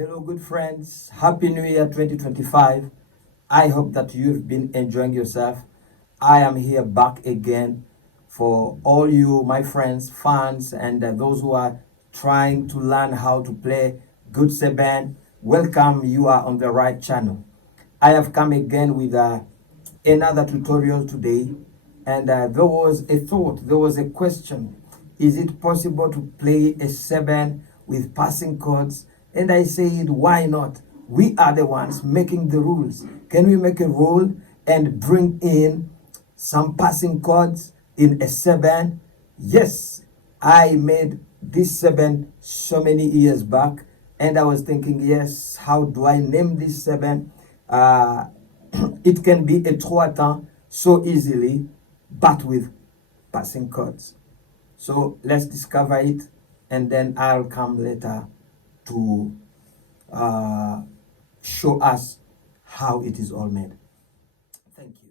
Hello, good friends. Happy New Year 2025. I hope that you've been enjoying yourself. I am here back again for all you, my friends, fans, and those who are trying to learn how to play good SEBEN. Welcome, you are on the right channel. I have come again with another tutorial today, and there was a thought, there was a question. Is it possible to play a SEBEN with passing chords? And I said, why not? We are the ones making the rules. Can we make a rule and bring in some passing chords in a SEBEN? Yes, I made this SEBEN so many years back, and I was thinking, yes, how do I name this SEBEN? It can be a trois temps so easily, but with passing chords. So let's discover it, and then I'll come later to show us how it is all made. Thank you.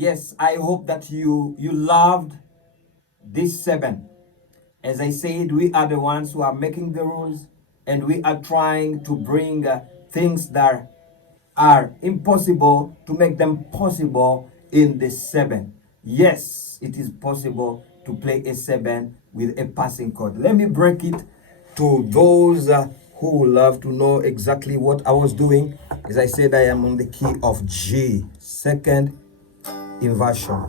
Yes, I hope that you loved this SEBEN. As I said, we are the ones who are making the rules, and we are trying to bring things that are impossible to make them possible in the seven. Yes, it is possible to play a seven with a passing chord. Let me break it to those who love to know exactly what I was doing. As I said, I am on the key of G, second inversion.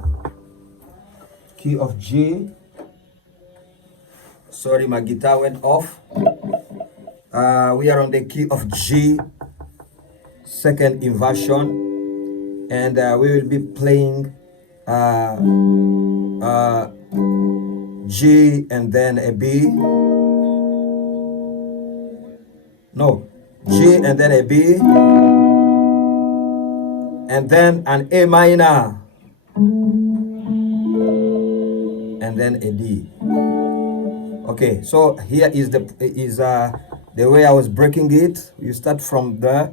Key of G. Sorry, my guitar went off. We are on the key of G, second inversion, and we will be playing G and then a B. No, G and then a B, and then an A minor, and then a D. Okay, so here is the way I was breaking it. You start from the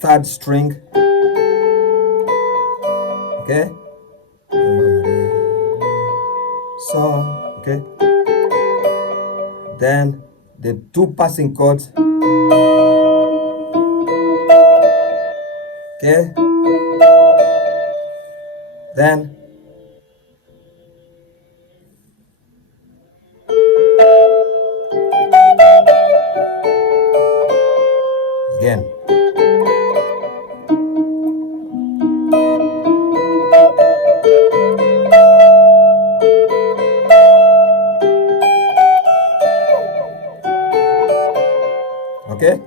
third string. Okay. So, okay. Then the two passing chords. Okay. Then again. Okay.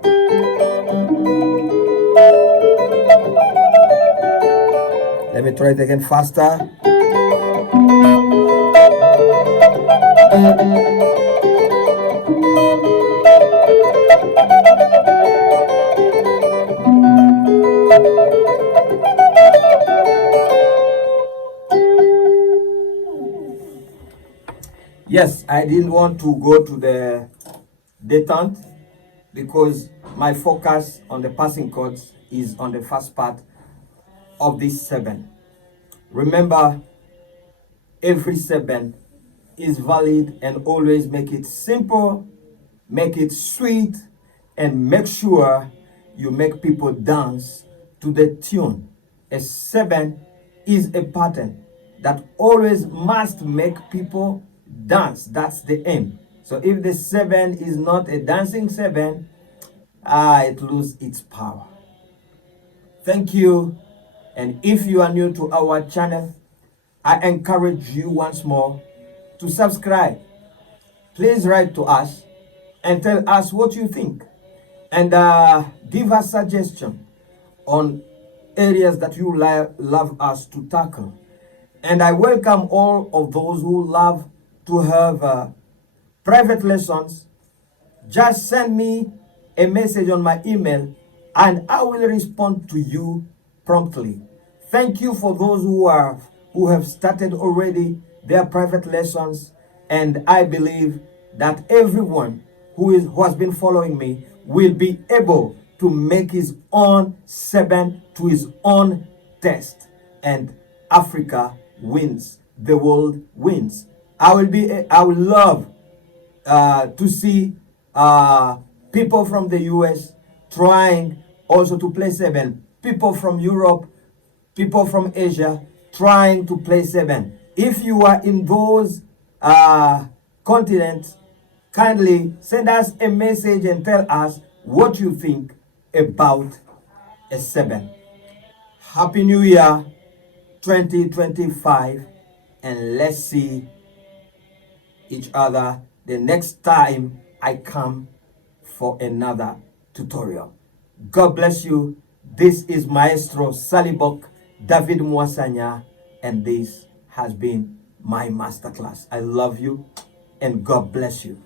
Let me try it again faster. Yes, I didn't want to go to the Detente because my focus on the passing chords is on the first part of this seven. Remember, every seven is valid, and always make it simple, make it sweet, and make sure you make people dance to the tune. A seven is a pattern that always must make people dance. That's the aim. So if the seven is not a dancing seven, it loses its power. Thank you. And if you are new to our channel, I encourage you once more to subscribe. Please write to us and tell us what you think, and give us suggestion on areas that you love us to tackle. And I welcome all of those who love to have private lessons. Just send me a message on my email and I will respond to you promptly. Thank you for those who have started already their private lessons, and I believe that everyone who has been following me will be able to make his own seven to his own test, and Africa wins, the world wins. I would love to see people from the US trying also to play seven, people from Europe, people from Asia trying to play seven. If you are in those continents, kindly send us a message and tell us what you think about a seven. Happy New Year 2025, and let's see each other the next time I come for another tutorial. God bless you. This is Maestro Salibok, David Mwasanya, and this has been my masterclass. I love you and God bless you.